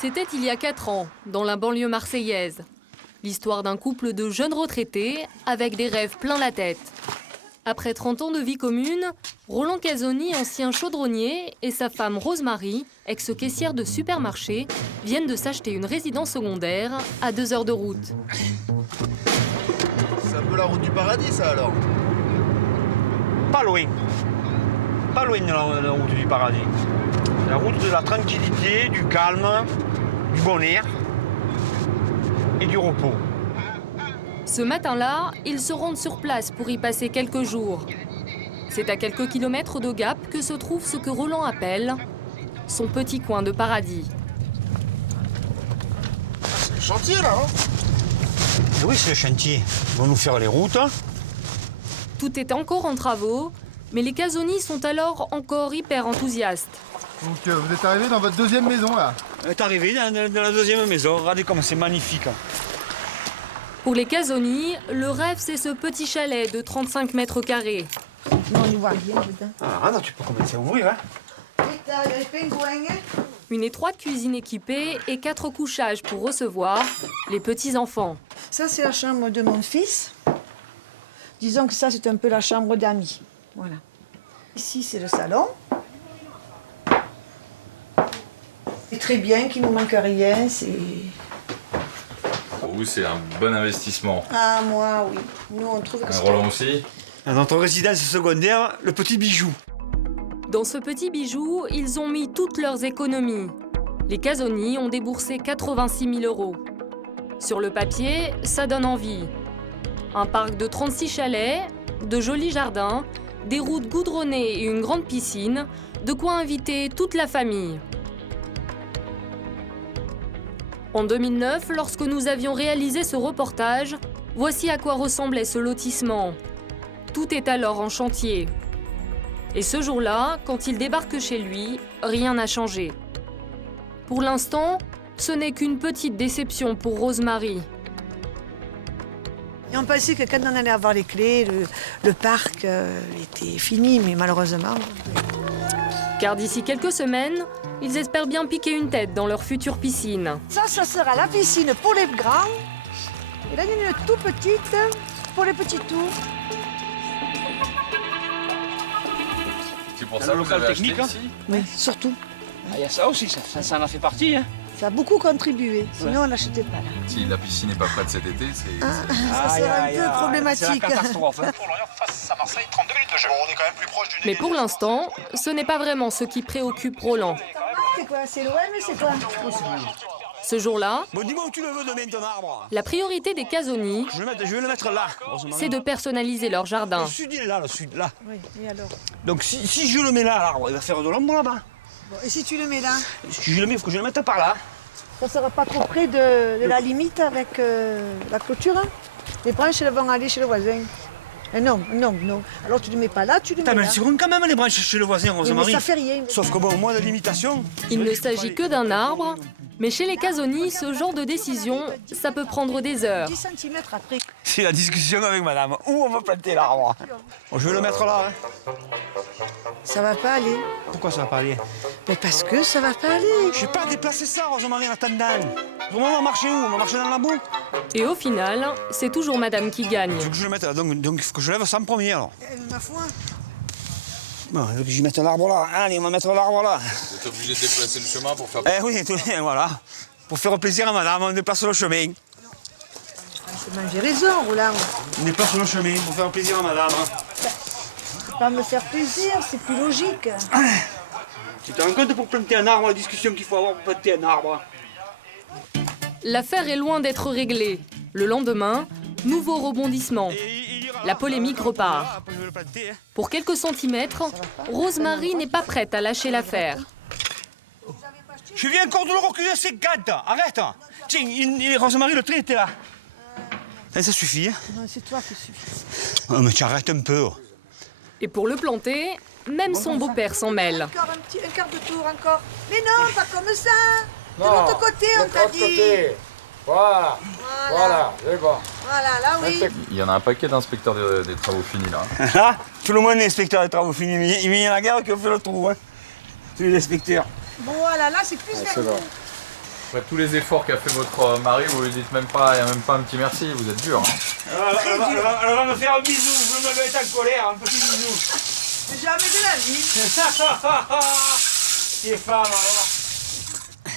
C'était il y a 4 ans, dans la banlieue marseillaise. L'histoire d'un couple de jeunes retraités avec des rêves plein la tête. Après 30 ans de vie commune, Roland Casoni, ancien chaudronnier, et sa femme Rosemarie, ex-caissière de supermarché, viennent de s'acheter une résidence secondaire à 2 heures de route. C'est un peu la route du paradis, ça, alors? Pas loin. Pas loin de la route du paradis. La route de la tranquillité, du calme, du bon air et du repos. Ce matin-là, ils se rendent sur place pour y passer quelques jours. C'est à quelques kilomètres de Gap que se trouve ce que Roland appelle son petit coin de paradis. C'est le chantier, là, hein? Oui, c'est le chantier. Ils vont nous faire les routes. Tout est encore en travaux, mais les Casoni sont alors encore hyper enthousiastes. Donc vous êtes arrivé dans votre deuxième maison, là? On est arrivé dans la deuxième maison. Regardez comme c'est magnifique. Pour les Casoni, le rêve, c'est ce petit chalet de 35 mètres carrés. Non, on n'y voit rien dedans. Ah non, tu peux commencer à ouvrir. Hein. Il y a les pingouins. Une étroite cuisine équipée et 4 couchages pour recevoir les petits-enfants. Ça, c'est la chambre de mon fils. Disons que ça, c'est un peu la chambre d'amis. Voilà. Ici, c'est le salon. C'est très bien, qu'il ne nous manque rien. Pour vous, c'est un bon investissement. Ah, moi, oui. Nous, on trouve que Un c'est... Roland aussi? Dans notre résidence secondaire, le petit bijou. Dans ce petit bijou, ils ont mis toutes leurs économies. Les Casoni ont déboursé 86 000 €. Sur le papier, ça donne envie. Un parc de 36 chalets, de jolis jardins, des routes goudronnées et une grande piscine, de quoi inviter toute la famille. En 2009, lorsque nous avions réalisé ce reportage, voici à quoi ressemblait ce lotissement. Tout est alors en chantier. Et ce jour-là, quand il débarque chez lui, rien n'a changé. Pour l'instant, ce n'est qu'une petite déception pour Rosemarie. Et on pensait que quand on allait avoir les clés, le parc était fini, mais malheureusement... Car d'ici quelques semaines, ils espèrent bien piquer une tête dans leur future piscine. Ça sera la piscine pour les grands. Et là, il y en a une toute petite pour les petits tours. C'est pour ça que vous avez acheté technique, hein. ici? Oui, surtout. Il y a ça aussi, ça en a fait partie. Hein. Ça a beaucoup contribué, sinon on n'achetait pas là. Si la piscine n'est pas prête cet été, c'est... Ça sera un peu problématique. C'est la catastrophe. Hein. Face à Marseille, 32 minutes de jeu. Bon, on est quand même plus proche du... Mais pour l'instant, ce n'est pas vraiment ce qui préoccupe Roland. C'est quoi? C'est l'OM, c'est quoi? Ce jour-là, Bon, dis-moi où tu le veux demain, ton arbre. la priorité des Casoni, Je vais le mettre là. c'est de personnaliser leur jardin. Le sud, il est là, le sud, là. Oui, et alors? Donc si je le mets là, l'arbre, il va faire de l'ombre là-bas. Bon, et si tu le mets là? Si je le mets, il faut que je le mette par là. Ça sera pas trop près de la limite avec la clôture, hein? Les branches, elles vont aller chez le voisin. Non. Alors tu ne le mets pas là, tu le Putain, mets mais là. elles seront quand même les branches chez le voisin, Oui, mais Rosemarie. ça fait rien. Sauf que bon, moi, la limitation... Il ne s'agit que d'un arbre, mais chez les Casoni, ce genre de décision, ça peut prendre des heures. 10 cm après. C'est la discussion avec madame. Où on va planter l'arbre? Bon, je vais le mettre là. Hein. Ça va pas aller. Pourquoi ça va pas aller? Mais parce que ça va pas aller. Je vais pas déplacer ça, Rosemarie, en attendant. Comment on va marcher où? On va marcher dans la boue? Et au final, c'est toujours madame qui gagne. Il faut que je le mette là. Donc il faut que je lève ça en premier alors. Ma foi. Bon, il faut que je mette l'arbre là. Allez, on va mettre l'arbre là. Vous êtes obligé de déplacer le chemin pour faire... Eh oui, voilà. Pour faire plaisir à madame, on déplace le chemin. J'ai raison, Roland. On déplace le chemin pour faire plaisir à madame. Pas me faire plaisir, c'est plus logique. Tu te rends compte pour planter un arbre, la discussion qu'il faut avoir pour planter un arbre? L'affaire est loin d'être réglée. Le lendemain, nouveau rebondissement. La polémique repart. Pour quelques centimètres, Rosemarie n'est pas prête à lâcher l'affaire. Je viens encore de le reculer à 50. Arrête. Tiens, Rosemarie, le trait était là. Ça suffit. Hein? Non, c'est toi qui suffit. Oh, mais tu arrêtes un peu. Et pour le planter, même son beau-père s'en mêle. Encore un quart de tour encore. Mais non, pas comme ça. De l'autre côté, on t'a dit. Voilà, c'est bon. Voilà, là oui. Il y en a un paquet d'inspecteurs des travaux finis, là. Là, tout le monde est inspecteur des travaux finis. Mais il y en a la guerre qui a fait le trou. Hein. Tous les inspecteurs. Bon, voilà, là c'est plus vers nous. Après tous les efforts qu'a fait votre mari, vous lui dites même pas, il n'y a même pas un petit merci, vous êtes dur. Hein. Elle va me faire un bisou, je me mets en colère, un petit bisou. C'est jamais de la vie. Les femmes alors.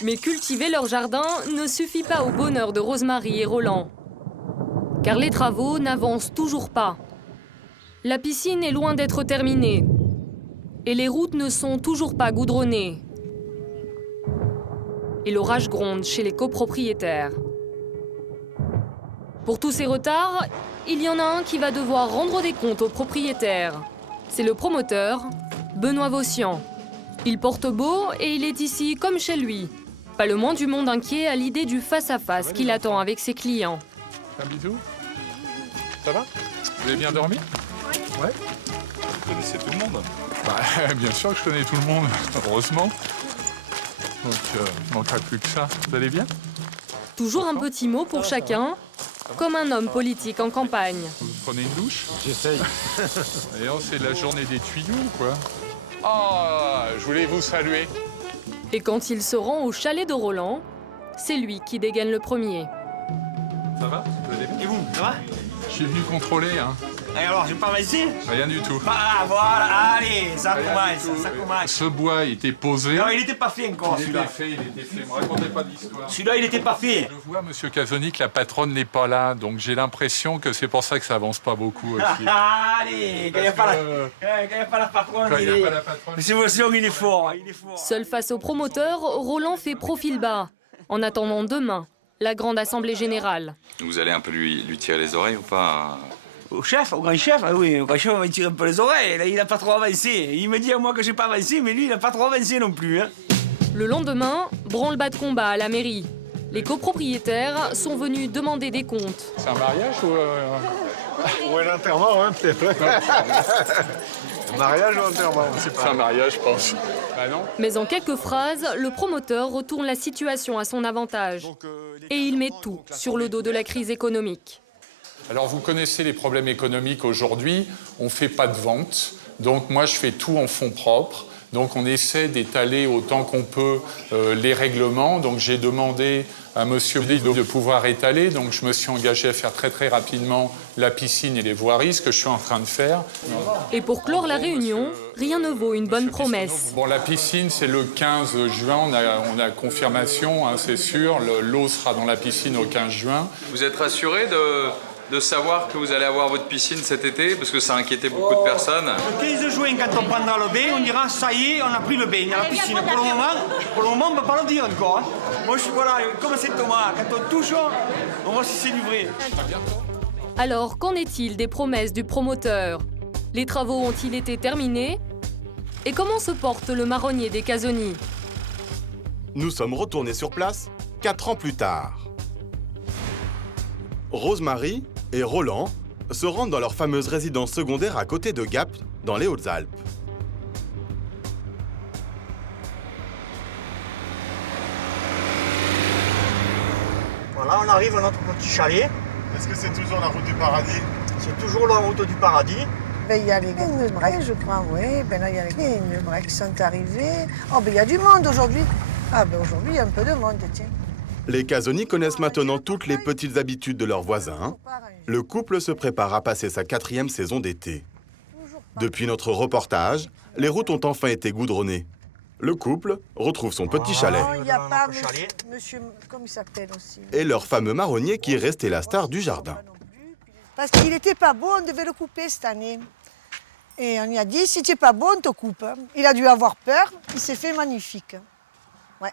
Mais cultiver leur jardin ne suffit pas au bonheur de Rosemarie et Roland. Car les travaux n'avancent toujours pas. La piscine est loin d'être terminée. Et les routes ne sont toujours pas goudronnées. Et l'orage gronde chez les copropriétaires. Pour tous ces retards, il y en a un qui va devoir rendre des comptes aux propriétaires. C'est le promoteur, Benoît Vossian. Il porte beau et il est ici comme chez lui. Pas le moins du monde inquiet à l'idée du face-à-face qu'il attend avec ses clients. Un bisou. Ça va? Vous avez bien dormi? Ouais. Vous connaissez tout le monde? Bah, bien sûr que je connais tout le monde, heureusement. Donc, il manquera plus que ça. Vous allez bien? Toujours un petit mot pour chacun, comme un homme politique en campagne. Vous prenez une douche? J'essaye. D'ailleurs, c'est la journée des tuyaux, quoi. Ah, je voulais vous saluer. Et quand il se rend au chalet de Roland, c'est lui qui dégaine le premier. Ça va? Vous allez bien? Et vous, ça va? Je suis venu contrôler, hein. Et alors, j'ai pas avancé? Rien du tout. Bah voilà, allez, ça Rien commence, du tout. ça commence. Ce bois était posé. Non, il était pas fait encore, Il celui-là. était fait, il était fait. Ne me racontez pas d'histoire. Celui-là, il était pas fait. Je vois, monsieur Casoni, que la patronne n'est pas là, donc j'ai l'impression que c'est pour ça que ça avance pas beaucoup aussi. Allez, quand il n'y a pas la patronne, Quand il il n'y a est... pas la patronne, Mais c'est bon, il est fort, il est fort. Seul face au promoteur, Roland fait profil bas, en attendant demain la grande assemblée générale. Vous allez un peu lui tirer les oreilles ou pas? Au chef, au grand chef, ah oui, au grand chef, on va tirer un peu les oreilles. Là, il n'a pas trop avancé. Il me dit à moi que j'ai pas avancé, mais lui, il n'a pas trop avancé non plus. Hein. Le lendemain, branle-bas de combat à la mairie. Les copropriétaires sont venus demander des comptes. c'est un mariage ou... Ou un enterrement, hein, peut-être. Mariage ou enterrement, c'est C'est un mariage, je pense. Bah non. Mais en quelques phrases, le promoteur retourne la situation à son avantage. Et il met tout sur le dos de la crise économique. Alors, vous connaissez les problèmes économiques aujourd'hui. On ne fait pas de vente. Donc, moi, je fais tout en fonds propres. Donc, on essaie d'étaler autant qu'on peut les règlements. Donc, j'ai demandé à monsieur de pouvoir étaler. Donc, je me suis engagé à faire très, très rapidement la piscine et les voiries, ce que je suis en train de faire. Et pour clore la réunion, rien ne vaut une bonne promesse. Bon, la piscine, c'est le 15 juin. On a confirmation, hein, c'est sûr. L'eau sera dans la piscine au 15 juin. Vous êtes rassuré de savoir que vous allez avoir votre piscine cet été? Parce que ça a inquiété beaucoup de personnes. Le 15 juin, quand on prendra le bain, on dira ça y est, on a pris le bain. Il y a la piscine. Pour le moment, on ne peut pas le dire encore. Hein. Moi, je suis voilà, comme c'est Thomas. Quand on touche, on voit si c'est du vrai. Alors, qu'en est-il des promesses du promoteur? Les travaux ont-ils été terminés? Et comment se porte le marronnier des Casoni? Nous sommes retournés sur place 4 ans plus tard. Rosemarie et Roland se rendent dans leur fameuse résidence secondaire à côté de Gap, dans les Hautes-Alpes. Voilà, on arrive à notre petit chalet. Est-ce que c'est toujours la route du paradis? C'est toujours la route du paradis. Ben, il y a les Guinebrais, je crois, oui. Ben là, il y a les Guinebrais qui sont arrivés. Oh, ben il y a du monde aujourd'hui. Ah, ben aujourd'hui, il y a un peu de monde, tiens. Les Casoni connaissent maintenant toutes les petites habitudes de leurs voisins. Le couple se prépare à passer sa 4e saison d'été. Depuis notre reportage, les routes ont enfin été goudronnées. Le couple retrouve son petit chalet. Non, il n'y a pas notre chalet. monsieur, comment il s'appelle aussi? Et leur fameux marronnier qui est resté la star du jardin. Parce qu'il n'était pas beau, on devait le couper cette année. Et on lui a dit, si tu n'es pas beau, on te coupe. Il a dû avoir peur, il s'est fait magnifique. Ouais.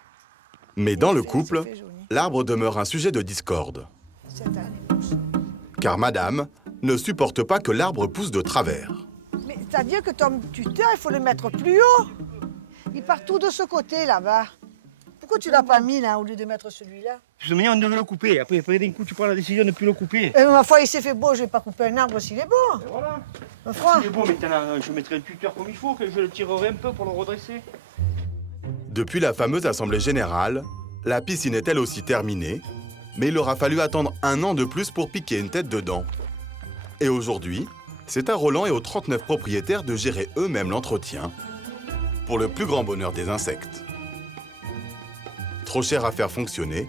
Mais dans le Il s'est couple, fait joli. l'arbre demeure un sujet de discorde. Cette année. Car madame ne supporte pas que l'arbre pousse de travers. Mais c'est-à-dire que ton tuteur, il faut le mettre plus haut. Il part tout de ce côté, là-bas. Pourquoi tu l'as pas mis, là, au lieu de mettre celui-là? De toute manière, on devait le couper. Après d'un coup, tu prends la décision de ne plus le couper. Ma foi, il s'est fait beau, je vais pas couper un arbre s'il est beau. Et voilà. Ma foi. Il est beau maintenant, je mettrai le tuteur comme il faut, que je le tirerai un peu pour le redresser. Depuis la fameuse assemblée générale, la piscine est elle aussi terminée, mais il aura fallu attendre 1 an de plus pour piquer une tête dedans. Et aujourd'hui, c'est à Roland et aux 39 propriétaires de gérer eux-mêmes l'entretien, pour le plus grand bonheur des insectes. Trop cher à faire fonctionner,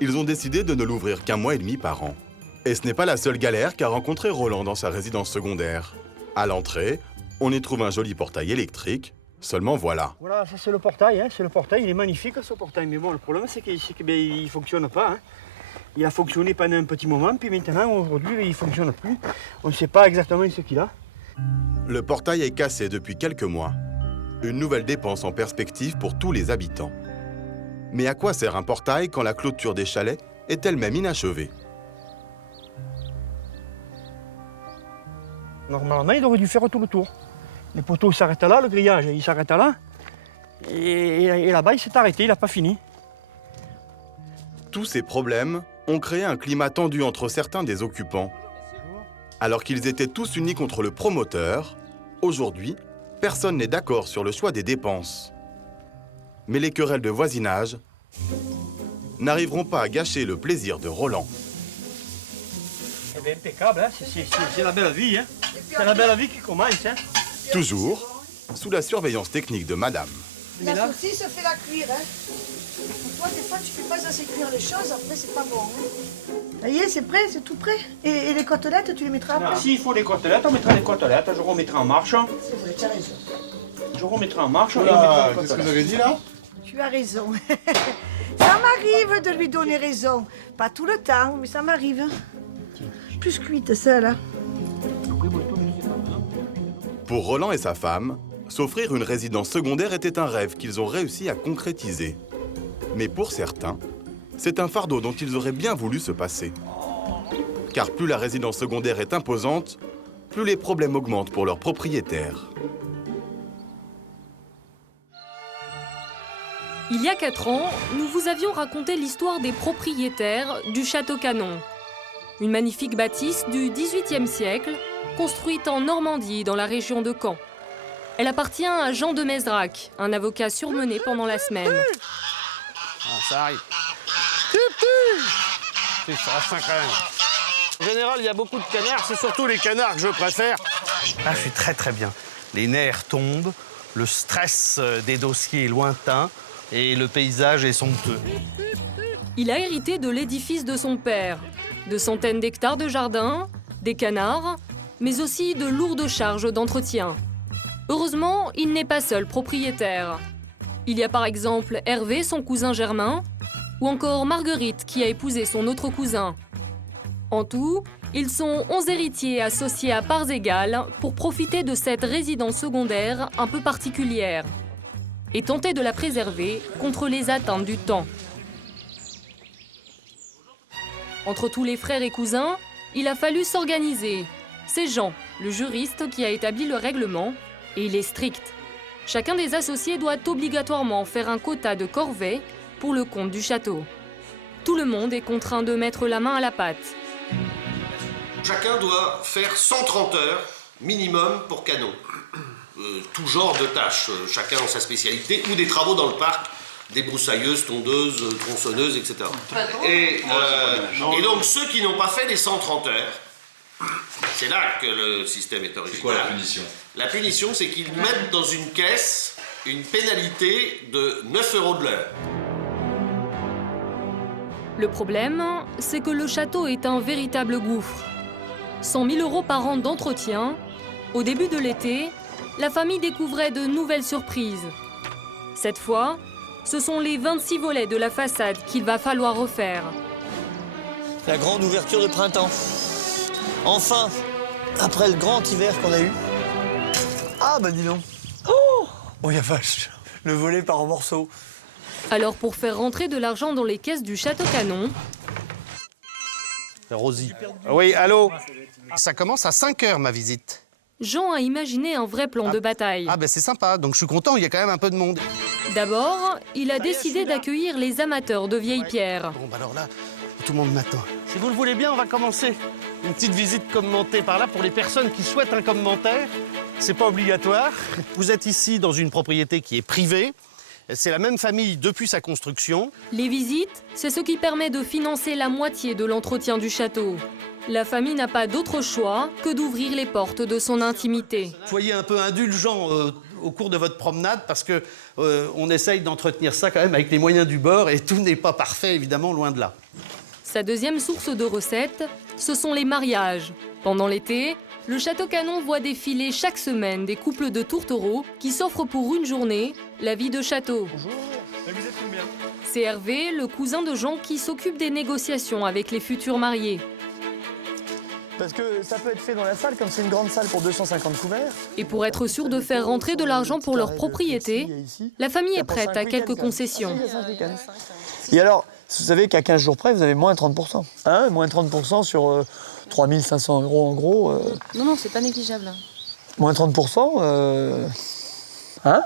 ils ont décidé de ne l'ouvrir qu'1 mois et demi par an. Et ce n'est pas la seule galère qu'a rencontré Roland dans sa résidence secondaire. À l'entrée, on y trouve un joli portail électrique, seulement voilà. Voilà, ça c'est le portail, hein. C'est le portail, il est magnifique ce portail. Mais bon, le problème c'est qu'il ne fonctionne pas. Hein. Il a fonctionné pendant un petit moment, puis maintenant, aujourd'hui, il ne fonctionne plus. On ne sait pas exactement ce qu'il a. Le portail est cassé depuis quelques mois. Une nouvelle dépense en perspective pour tous les habitants. Mais à quoi sert un portail quand la clôture des chalets est elle-même inachevée? Normalement, il aurait dû faire tout le tour. Les poteaux s'arrêtent là, le grillage il s'arrête là. Et là-bas, il s'est arrêté, il n'a pas fini. Tous ces problèmes ont créé un climat tendu entre certains des occupants. Alors qu'ils étaient tous unis contre le promoteur, aujourd'hui, personne n'est d'accord sur le choix des dépenses. Mais les querelles de voisinage n'arriveront pas à gâcher le plaisir de Roland. C'est impeccable, hein. C'est la belle vie. Hein. C'est la belle vie qui commence. Hein. Toujours sous la surveillance technique de madame. La saucisse fait la cuire. Hein. Toi, des fois, tu fais pas assez cuire les choses, après, c'est pas bon. Hein. Ça y est, c'est prêt, c'est tout prêt. Et les côtelettes, tu les mettras après? S'il faut des côtelettes, on mettra des côtelettes. Je remettrai en marche. C'est vrai, tu as raison. Je remettrai en marche. Qu'est-ce que vous avez dit là? Tu as raison. Ça m'arrive de lui donner raison. Pas tout le temps, mais ça m'arrive. Plus cuite, ça, là. Pour Roland et sa femme, s'offrir une résidence secondaire était un rêve qu'ils ont réussi à concrétiser. Mais pour certains, c'est un fardeau dont ils auraient bien voulu se passer. Car plus la résidence secondaire est imposante, plus les problèmes augmentent pour leurs propriétaires. Il y a 4 ans, nous vous avions raconté l'histoire des propriétaires du Château Canon. Une magnifique bâtisse du XVIIIe siècle, construite en Normandie, dans la région de Caen. Elle appartient à Jean de Mesdrac, un avocat surmené pendant la semaine. Ah, ça arrive. C'est ça, 5 canards. En général, il y a beaucoup de canards, c'est surtout les canards que je préfère. Là, je suis très bien. Les nerfs tombent, le stress des dossiers est lointain et le paysage est somptueux. Il a hérité de l'édifice de son père, de centaines d'hectares de jardin, des canards, mais aussi de lourdes charges d'entretien. Heureusement, il n'est pas seul propriétaire. Il y a par exemple Hervé, son cousin Germain, ou encore Marguerite, qui a épousé son autre cousin. En tout, ils sont 11 héritiers associés à parts égales pour profiter de cette résidence secondaire un peu particulière et tenter de la préserver contre les atteintes du temps. Entre tous les frères et cousins, il a fallu s'organiser. C'est Jean, le juriste, qui a établi le règlement, et il est strict. Chacun des associés doit obligatoirement faire un quota de corvées pour le compte du château. Tout le monde est contraint de mettre la main à la pâte. Chacun doit faire 130 heures minimum pour Canon. Tout genre de tâches, chacun en sa spécialité, ou des travaux dans le parc, des broussailleuses, tondeuses, tronçonneuses, etc. Et donc ceux qui n'ont pas fait les 130 heures, c'est là que le système est original. C'est quoi la punition? La punition, c'est qu'ils mettent dans une caisse une pénalité de 9 € de l'heure. Le problème, c'est que le château est un véritable gouffre. 100 000 € par an d'entretien. Au début de l'été, la famille découvrait de nouvelles surprises. Cette fois, ce sont les 26 volets de la façade qu'il va falloir refaire. La grande ouverture de printemps. Enfin, après le grand hiver qu'on a eu. Ah bah dis donc. Oh la vache, le volet part en morceaux. Alors pour faire rentrer de l'argent dans les caisses du Château Canon... Rosie. Oui, allô? Ça commence à 5 h ma visite. Jean a imaginé un vrai plan de bataille. Ah ben c'est sympa, donc je suis content, il y a quand même un peu de monde. D'abord, il a décidé d'accueillir les amateurs de vieilles pierres. Bon bah alors là, tout le monde m'attend. Si vous le voulez bien, on va commencer. Une petite visite commentée par là pour les personnes qui souhaitent un commentaire. C'est pas obligatoire. Vous êtes ici dans une propriété qui est privée. C'est la même famille depuis sa construction. Les visites, c'est ce qui permet de financer la moitié de l'entretien du château. La famille n'a pas d'autre choix que d'ouvrir les portes de son intimité. Soyez un peu indulgents au cours de votre promenade, parce que on essaye d'entretenir ça quand même avec les moyens du bord, et tout n'est pas parfait, évidemment, loin de là. Sa deuxième source de recettes, ce sont les mariages. Pendant l'été, le Château Canon voit défiler chaque semaine des couples de tourtereaux qui s'offrent pour une journée la vie de château. Bonjour, et vous êtes combien? C'est Hervé, le cousin de Jean, qui s'occupe des négociations avec les futurs mariés. Parce que ça peut être fait dans la salle, comme c'est une grande salle pour 250 couverts. Et pour être sûr de faire rentrer de l'argent pour leur propriété, la famille est prête à quelques concessions. Et alors, vous savez qu'à 15 jours près, vous avez moins 30%. Hein, moins 30% sur 3 500 € en gros. Non, non, c'est pas négligeable. Moins 30%, hein?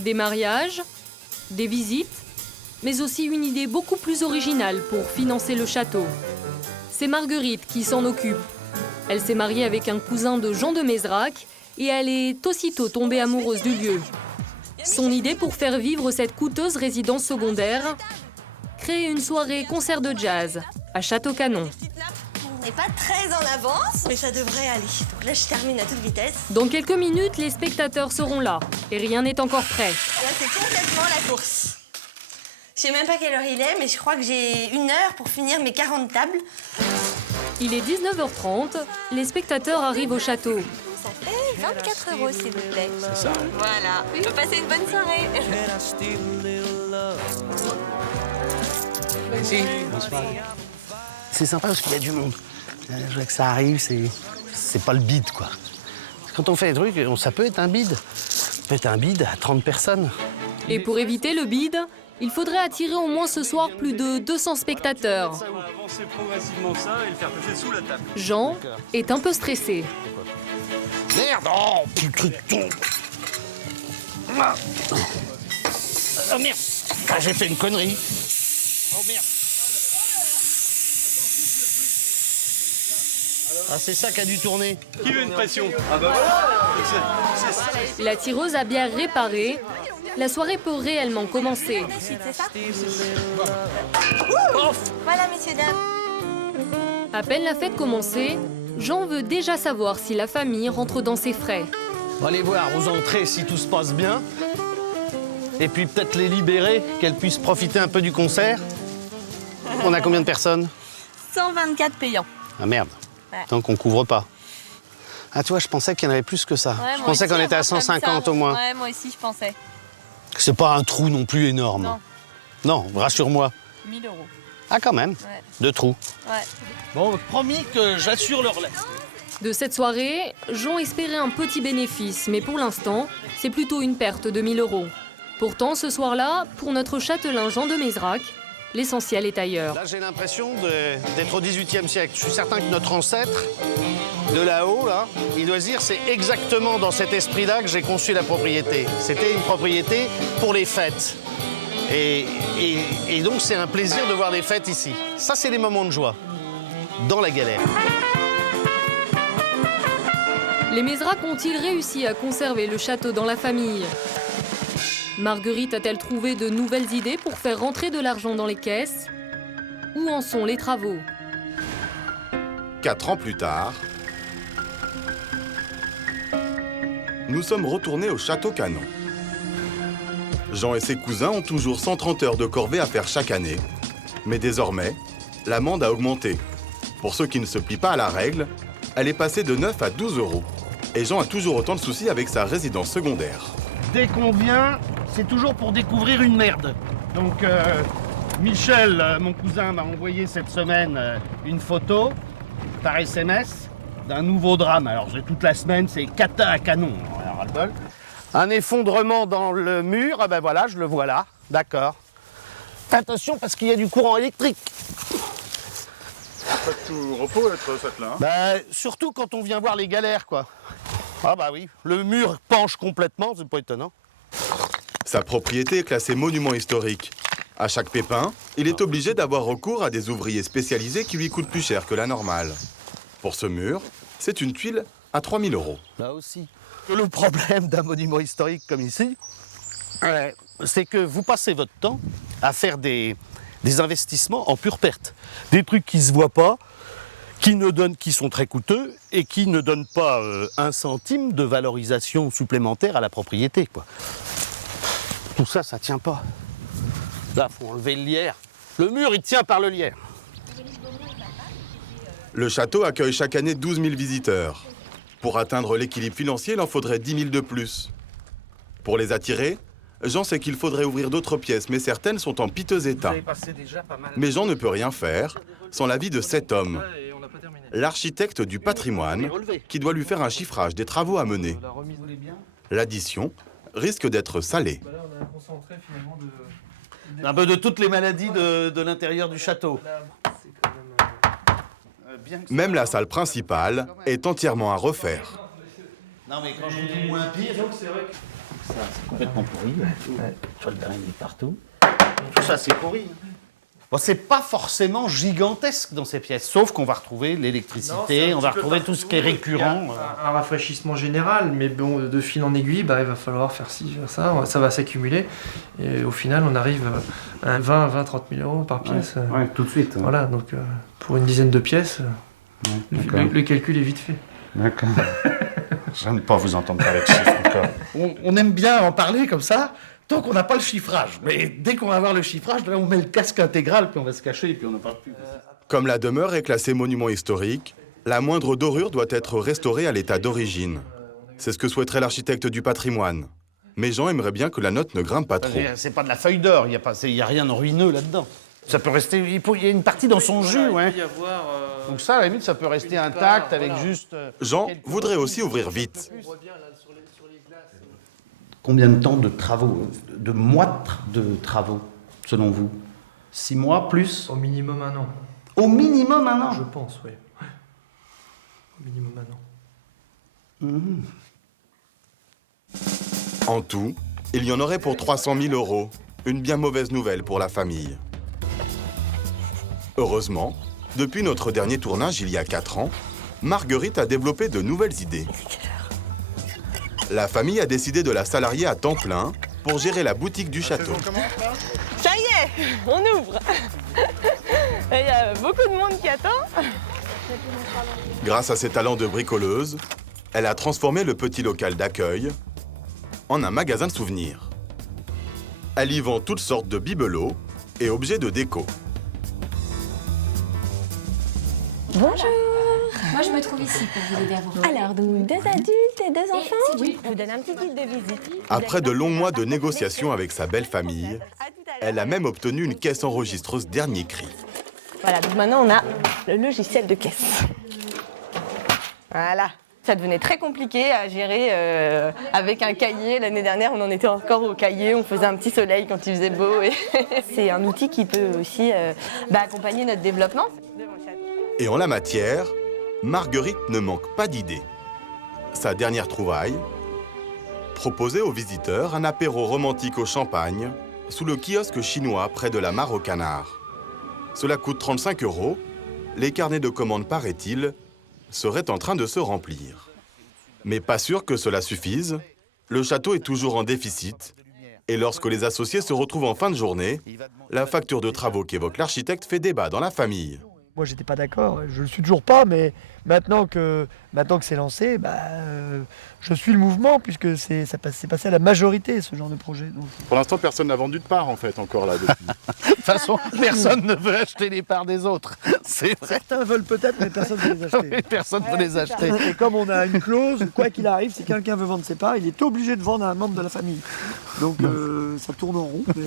Des mariages, des visites, mais aussi une idée beaucoup plus originale pour financer le château. C'est Marguerite qui s'en occupe. Elle s'est mariée avec un cousin de Jean de Mézrac et elle est aussitôt tombée amoureuse du lieu. Son idée pour faire vivre cette coûteuse résidence secondaire, créer une soirée concert de jazz à Château Canon. On n'est pas très en avance, mais ça devrait aller. Donc là, je termine à toute vitesse. Dans quelques minutes, les spectateurs seront là et rien n'est encore prêt. Là, c'est complètement la course. Je sais même pas quelle heure il est, mais je crois que j'ai 1 heure pour finir mes 40 tables. Il est 19h30, les spectateurs arrivent au château. Ça fait 24 €, s'il vous plaît. C'est ça. Voilà, on peut passer une bonne soirée. Merci, bonsoir. C'est sympa parce qu'il y a du monde. Je vois que ça arrive, c'est pas le bide, quoi. Quand on fait des trucs, ça peut être un bide. Ça peut être un bide à 30 personnes. Et pour éviter le bide, il faudrait attirer au moins ce soir plus de 200 spectateurs. Ça, on va avancer progressivement ça et le faire passer sous la table. Jean est un peu stressé. Merde! Oh, le truc tombe! Ah. Oh merde! Ah, j'ai fait une connerie! Oh merde! Ah, c'est ça qui a dû tourner. Qui veut une pression? Ah bah voilà! La tireuse a bien réparé. La soirée peut réellement commencer. C'est ça? Voilà, messieurs, dames. À peine la fête commencée, Jean veut déjà savoir si la famille rentre dans ses frais. On va aller voir aux entrées si tout se passe bien. Et puis peut-être les libérer, qu'elles puissent profiter un peu du concert. On a combien de personnes? 124 payants. Ah merde. Ouais. Donc on couvre pas. Ah toi, je pensais qu'il y en avait plus que ça. Ouais, je moi pensais aussi, qu'on était à enfin, comme 150 ça. au moins. Ouais, moi aussi, je pensais. C'est pas un trou non plus énorme. Non. Non, rassure-moi. 1 000 €. Ah quand même. Ouais. 2 trous. Ouais. Bon, promis que j'assure leur laisse. De cette soirée, Jean espérait un petit bénéfice, mais pour l'instant, c'est plutôt une perte de 1 000 €. Pourtant, ce soir-là, pour notre châtelain Jean de Mézrac, l'essentiel est ailleurs. Là, j'ai l'impression d'être au XVIIIe siècle. Je suis certain que notre ancêtre, de là-haut, là, il doit se dire c'est exactement dans cet esprit-là que j'ai conçu la propriété. C'était une propriété pour les fêtes. Et donc, c'est un plaisir de voir les fêtes ici. Ça, c'est des moments de joie, dans la galère. Les Mézrac ont-ils réussi à conserver le château dans la famille? Marguerite a-t-elle trouvé de nouvelles idées pour faire rentrer de l'argent dans les caisses? Où en sont les travaux? 4 ans plus tard, nous sommes retournés au Château Canon. Jean et ses cousins ont toujours 130 heures de corvée à faire chaque année. Mais désormais, l'amende a augmenté. Pour ceux qui ne se plient pas à la règle, elle est passée de 9 à 12 €. Et Jean a toujours autant de soucis avec sa résidence secondaire. Dès qu'on vient, c'est toujours pour découvrir une merde. Donc, Michel, mon cousin, m'a envoyé cette semaine une photo par SMS d'un nouveau drame. Alors, toute la semaine, c'est cata à canon. Alors, ras-le-bol. Un effondrement dans le mur, ah ben voilà, je le vois là. D'accord. Attention, parce qu'il y a du courant électrique. Pas de tout repos, être châtelain. Hein. Bah, surtout quand on vient voir les galères, quoi. Ah bah oui, le mur penche complètement, c'est pas étonnant. Sa propriété est classée monument historique. À chaque pépin, il est obligé d'avoir recours à des ouvriers spécialisés qui lui coûtent plus cher que la normale. Pour ce mur, c'est une tuile à 3 000 €. Là aussi. Le problème d'un monument historique comme ici, c'est que vous passez votre temps à faire des investissements en pure perte. Des trucs qui ne se voient pas, qui sont très coûteux et qui ne donnent pas 1 centime de valorisation supplémentaire à la propriété, quoi. Tout ça, ça tient pas. Là, il faut enlever le lierre. Le mur, il tient par le lierre. Le château accueille chaque année 12 000 visiteurs. Pour atteindre l'équilibre financier, il en faudrait 10 000 de plus. Pour les attirer, Jean sait qu'il faudrait ouvrir d'autres pièces, mais certaines sont en piteux état. Mais Jean ne peut rien faire sans l'avis de cet homme, l'architecte du patrimoine, qui doit lui faire un chiffrage des travaux à mener. L'addition risque d'être salée. Un peu de toutes les maladies de l'intérieur du château. Même la salle principale est entièrement à refaire. Non mais quand je vous dis moins pire, c'est vrai que ça c'est complètement pourri. Tu vois le drain il est partout. Tout ça c'est pourri. Bon, c'est pas forcément gigantesque dans ces pièces, sauf qu'on va retrouver l'électricité, on va retrouver tout ce qui est récurrent. Un rafraîchissement général, mais bon, de fil en aiguille, il va falloir faire ci, faire ça va s'accumuler. Et au final, on arrive à 20-30 000 euros par pièce. Ouais, tout de suite. Ouais. Voilà, donc pour une dizaine de pièces, le calcul est vite fait. D'accord. J'aime pas vous entendre parler de chiffres encore. On aime bien en parler comme ça, tant qu'on n'a pas le chiffrage. Mais dès qu'on va avoir le chiffrage, là, on met le casque intégral, puis on va se cacher, et puis on n'en parle plus. Comme la demeure est classée monument historique, la moindre dorure doit être restaurée à l'état d'origine. C'est ce que souhaiterait l'architecte du patrimoine. Mais Jean aimerait bien que la note ne grimpe pas trop. C'est pas de la feuille d'or, il n'y a rien de ruineux là-dedans. Ça peut rester, il y a une partie dans son jus, ouais. Donc ça, à la limite, ça peut rester intact avec juste... Jean voudrait aussi ouvrir vite. Combien de temps de travaux, de mois de travaux, selon vous? 6 mois, plus? Au minimum 1 an. Au minimum 1 an? Je pense, oui. Au minimum 1 an. Mmh. En tout, il y en aurait pour 300 000 euros. Une bien mauvaise nouvelle pour la famille. Heureusement, depuis notre dernier tournage il y a 4 ans, Marguerite a développé de nouvelles idées. La famille a décidé de la salarier à temps plein pour gérer la boutique du château. Ça y est, on ouvre. Il y a beaucoup de monde qui attend. Grâce à ses talents de bricoleuse, elle a transformé le petit local d'accueil en un magasin de souvenirs. Elle y vend toutes sortes de bibelots et objets de déco. Bonjour. Moi, je me trouve ici pour vous aider à vous retrouver. Alors, donc, 2 adultes et 2 enfants. Oui. Je vous donne un petit guide de visite. Après de longs mois de négociations avec sa belle famille, elle a même obtenu une caisse enregistreuse dernier cri. Voilà, donc maintenant, on a le logiciel de caisse. Voilà. Ça devenait très compliqué à gérer avec un cahier. L'année dernière, on en était encore au cahier. On faisait un petit soleil quand il faisait beau. Et c'est un outil qui peut aussi accompagner notre développement. Et en la matière, Marguerite ne manque pas d'idées. Sa dernière trouvaille, proposer aux visiteurs un apéro romantique au champagne sous le kiosque chinois près de la Mare aux Canards. Cela coûte 35 €. Les carnets de commandes, paraît-il, seraient en train de se remplir. Mais pas sûr que cela suffise. Le château est toujours en déficit. Et lorsque les associés se retrouvent en fin de journée, la facture de travaux qu'évoque l'architecte fait débat dans la famille. Moi, j'étais pas d'accord. Je le suis toujours pas, mais maintenant que c'est lancé, je suis le mouvement puisque c'est passé à la majorité ce genre de projet. Donc. Pour l'instant, personne n'a vendu de part en fait encore là. Depuis. De toute façon, personne ne veut acheter les parts des autres. C'est vrai. Certains veulent peut-être, mais personne ne veut les acheter. Oui, personne ne veut les acheter. Et comme on a une clause, quoi qu'il arrive, si quelqu'un veut vendre ses parts, il est obligé de vendre à un membre de la famille. Donc ça tourne en rond, mais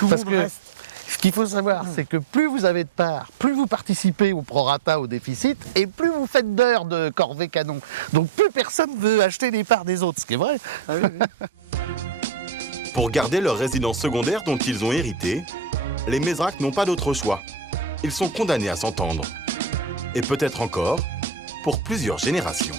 tout le monde reste. Ce qu'il faut savoir, c'est que plus vous avez de parts, plus vous participez au prorata, au déficit, et plus vous faites d'heures de corvée canon. Donc plus personne ne veut acheter les parts des autres, ce qui est vrai. Ah oui, oui. Pour garder leur résidence secondaire dont ils ont hérité, les Mézrac n'ont pas d'autre choix. Ils sont condamnés à s'entendre. Et peut-être encore pour plusieurs générations.